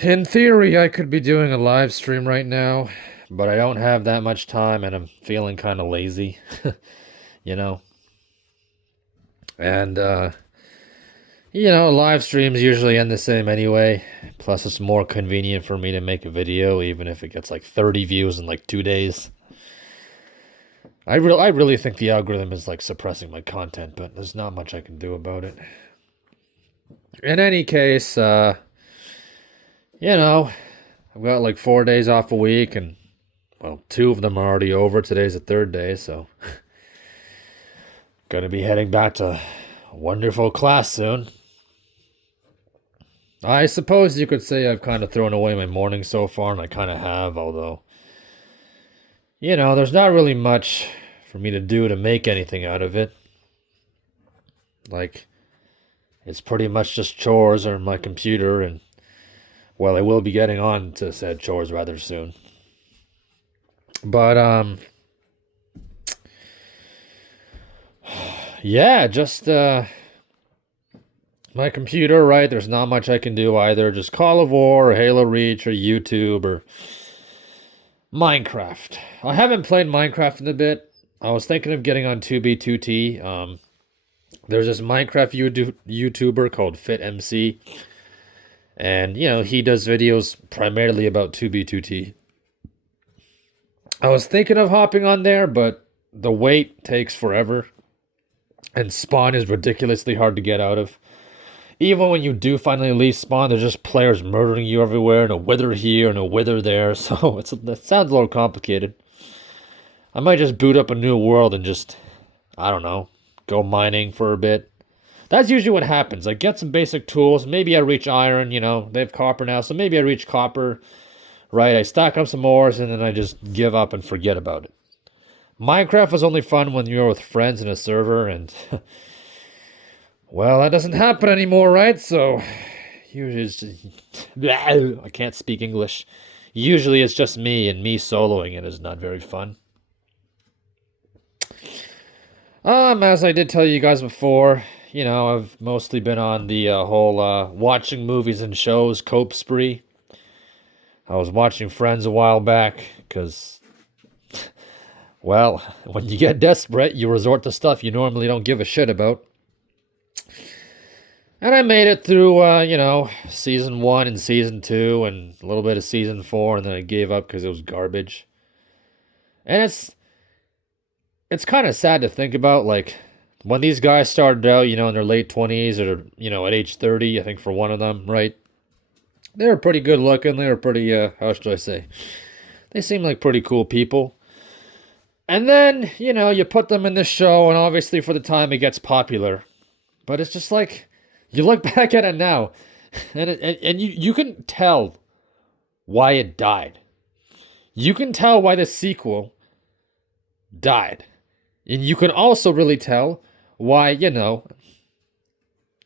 In theory, I could be doing a live stream right now, but I don't have that much time and I'm feeling kind of lazy, you know? And, live streams usually end the same anyway. Plus, it's more convenient for me to make a video, even if it gets like 30 views in like 2 days. I really think the algorithm is like suppressing my content, but there's not much I can do about it. In any case, you know, I've got like 4 days off a week, and well, two of them are already over. Today's the third day, so gonna be heading back to a wonderful class soon. I suppose you could say I've kind of thrown away my morning so far, and I kind of have, although, there's not really much for me to do to make anything out of it. Like, it's pretty much just chores on my computer, and, well, I will be getting on to said chores rather soon. But, yeah, just, my computer, right? There's not much I can do either. Just Call of War, or Halo Reach, or YouTube, or Minecraft. I haven't played Minecraft in a bit. I was thinking of getting on 2B2T. There's this Minecraft YouTuber called FitMC, and he does videos primarily about 2B2T. I was thinking of hopping on there, but the wait takes forever, and spawn is ridiculously hard to get out of. Even when you do finally leave spawn, there's just players murdering you everywhere, and a wither here and a wither there, so it sounds a little complicated. I might just boot up a new world and just, I don't know, go mining for a bit. That's usually what happens. I get some basic tools, maybe I reach iron, they have copper now, so maybe I reach copper, right? I stack up some ores, and then I just give up and forget about it. Minecraft was only fun when you were with friends in a server, and well, that doesn't happen anymore, right? So, usually it's just, I can't speak English. Usually it's just me, and me soloing it is not very fun. As I did tell you guys before, I've mostly been on the whole watching movies and shows cope spree. I was watching Friends a while back, because, well, when you get desperate, you resort to stuff you normally don't give a shit about. And I made it through, season 1 and season 2 and a little bit of season 4, and then I gave up because it was garbage. And it's kind of sad to think about, like, when these guys started out, in their late 20s or, at age 30, I think for one of them, right? They were pretty good looking. They were pretty, how should I say? They seemed like pretty cool people. And then, you put them in this show, and obviously for the time it gets popular. But it's just like, you look back at it now, and you can tell why it died. You can tell why the sequel died. And you can also really tell why,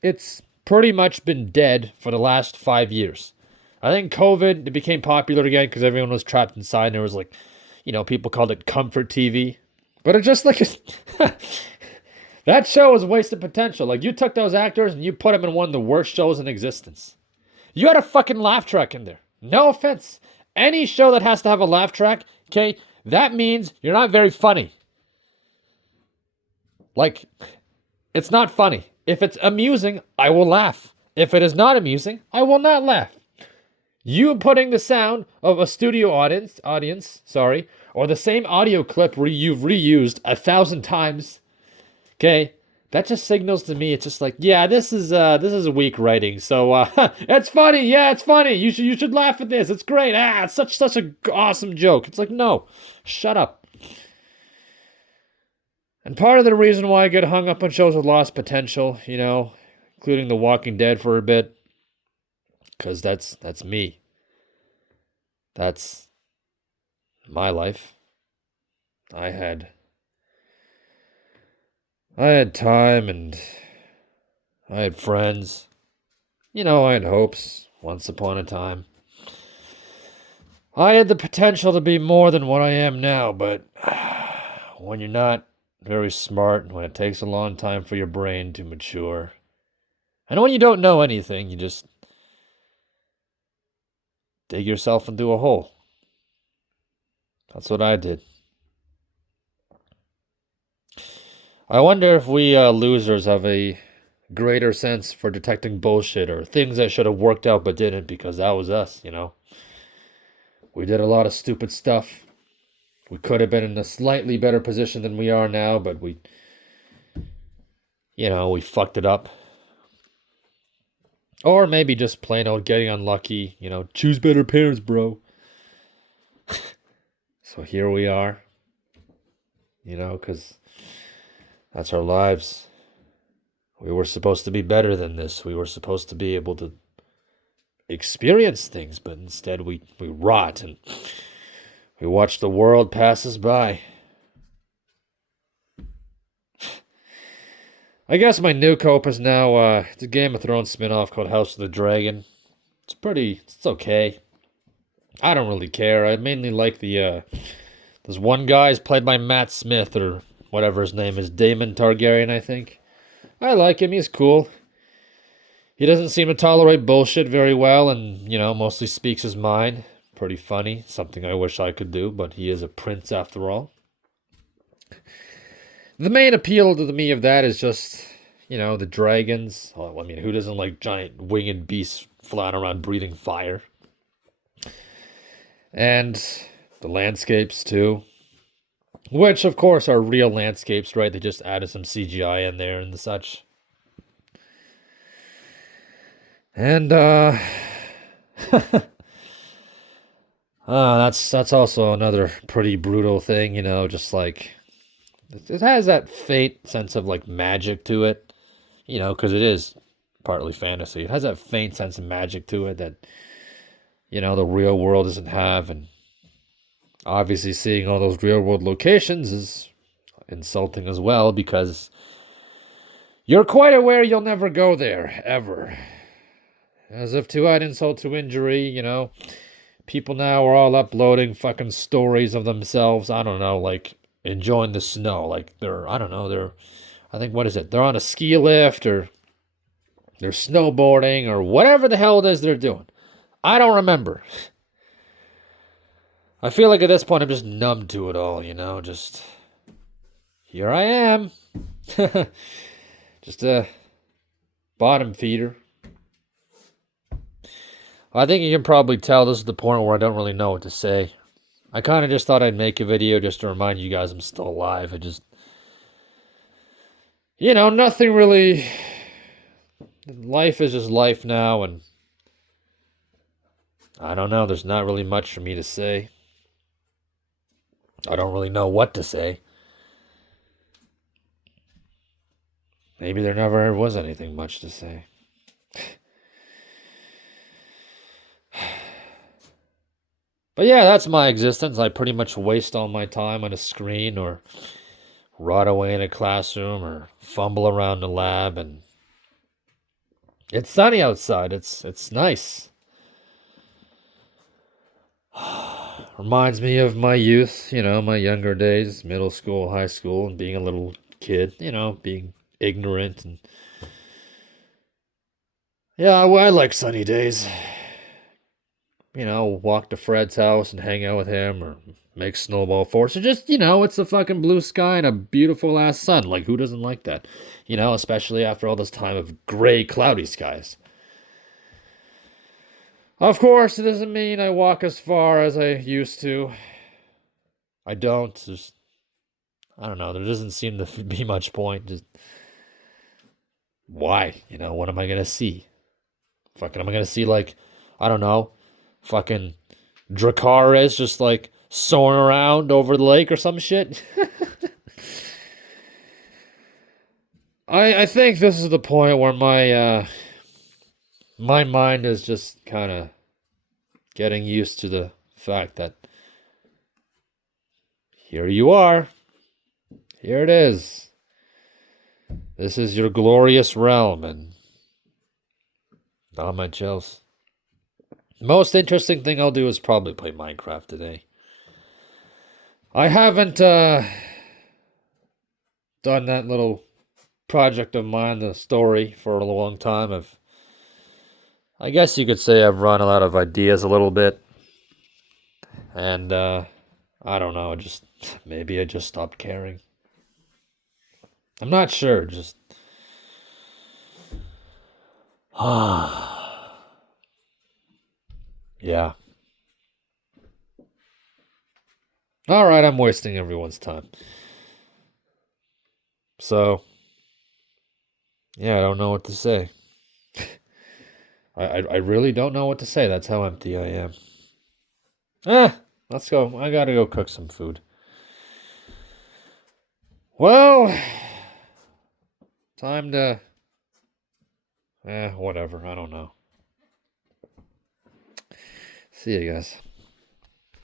it's pretty much been dead for the last 5 years. I think COVID, it became popular again because everyone was trapped inside, and there was like, people called it comfort TV. But it just like, that show was wasted potential. Like, you took those actors and you put them in one of the worst shows in existence. You had a fucking laugh track in there. No offense. Any show that has to have a laugh track, okay, that means you're not very funny. Like, it's not funny. If it's amusing, I will laugh. If it is not amusing, I will not laugh. You putting the sound of a studio audience, or the same audio clip you've reused 1,000 times, okay, that just signals to me, it's just like, yeah, this is a weak writing. So it's funny, yeah, it's funny. You should laugh at this. It's great. It's such a awesome joke. It's like, no, shut up. And part of the reason why I get hung up on shows with lost potential, including The Walking Dead for a bit, because that's me. That's my life. I had time, and I had friends. I had hopes once upon a time. I had the potential to be more than what I am now, but when you're not very smart, and when it takes a long time for your brain to mature, and when you don't know anything, you just dig yourself into a hole. That's what I did. I wonder if we losers have a greater sense for detecting bullshit or things that should have worked out but didn't, because that was us, We did a lot of stupid stuff. We could have been in a slightly better position than we are now, but we fucked it up. Or maybe just plain old getting unlucky, choose better parents, bro. So here we are, because that's our lives. We were supposed to be better than this. We were supposed to be able to experience things, but instead we rot and we watch the world pass us by. I guess my new cope is now it's a Game of Thrones spin-off called House of the Dragon. It's okay. I don't really care. I mainly like this one guy is played by Matt Smith, or whatever his name is, Daemon Targaryen, I think. I like him. He's cool. He doesn't seem to tolerate bullshit very well and, mostly speaks his mind. Pretty funny. Something I wish I could do, but he is a prince after all. The main appeal to me of that is just, the dragons. Oh, I mean, who doesn't like giant winged beasts flying around breathing fire? And the landscapes, too. Which, of course, are real landscapes, right? They just added some CGI in there and such. And, that's also another pretty brutal thing, just like, it has that faint sense of, like, magic to it, because it is partly fantasy. It has that faint sense of magic to it that, the real world doesn't have, and obviously seeing all those real world locations is insulting as well, because you're quite aware you'll never go there, ever. As if to add insult to injury, people now are all uploading fucking stories of themselves, I don't know, like, enjoying the snow, like, I think, what is it, they're on a ski lift, or they're snowboarding, or whatever the hell it is they're doing. I don't remember. I feel like at this point I'm just numb to it all, just, here I am. Just a bottom feeder. I think you can probably tell this is the point where I don't really know what to say. I kind of just thought I'd make a video just to remind you guys I'm still alive. I just, nothing really, life is just life now, and I don't know, there's not really much for me to say. I don't really know what to say. Maybe there never was anything much to say. But yeah, that's my existence. I pretty much waste all my time on a screen, or rot away in a classroom, or fumble around the lab, and it's sunny outside. It's nice. Reminds me of my youth, my younger days, middle school, high school, and being a little kid, being ignorant, and yeah, well, I like sunny days. Walk to Fred's house and hang out with him, or make snowball forts, or just, it's a fucking blue sky and a beautiful ass sun. Like, who doesn't like that? Especially after all this time of gray, cloudy skies. Of course, it doesn't mean I walk as far as I used to. I don't. I don't know. There doesn't seem to be much point. Just, why? What am I going to see? Fucking, am I going to see, like, I don't know, fucking Dracarys just, like, soaring around over the lake or some shit? I think this is the point where my mind is just kind of getting used to the fact that here you are. Here it is. This is your glorious realm, and not my chills. Most interesting thing I'll do is probably play Minecraft today. I haven't done that little project of mine, the story, for a long time. I guess you could say I've run out of ideas a little bit, and I don't know, just maybe I just stopped caring. I'm not sure, just yeah. All right, I'm wasting everyone's time. So, yeah, I don't know what to say. I really don't know what to say. That's how empty I am. Ah, let's go. I gotta go cook some food. Well, time to. Whatever. I don't know. See you guys.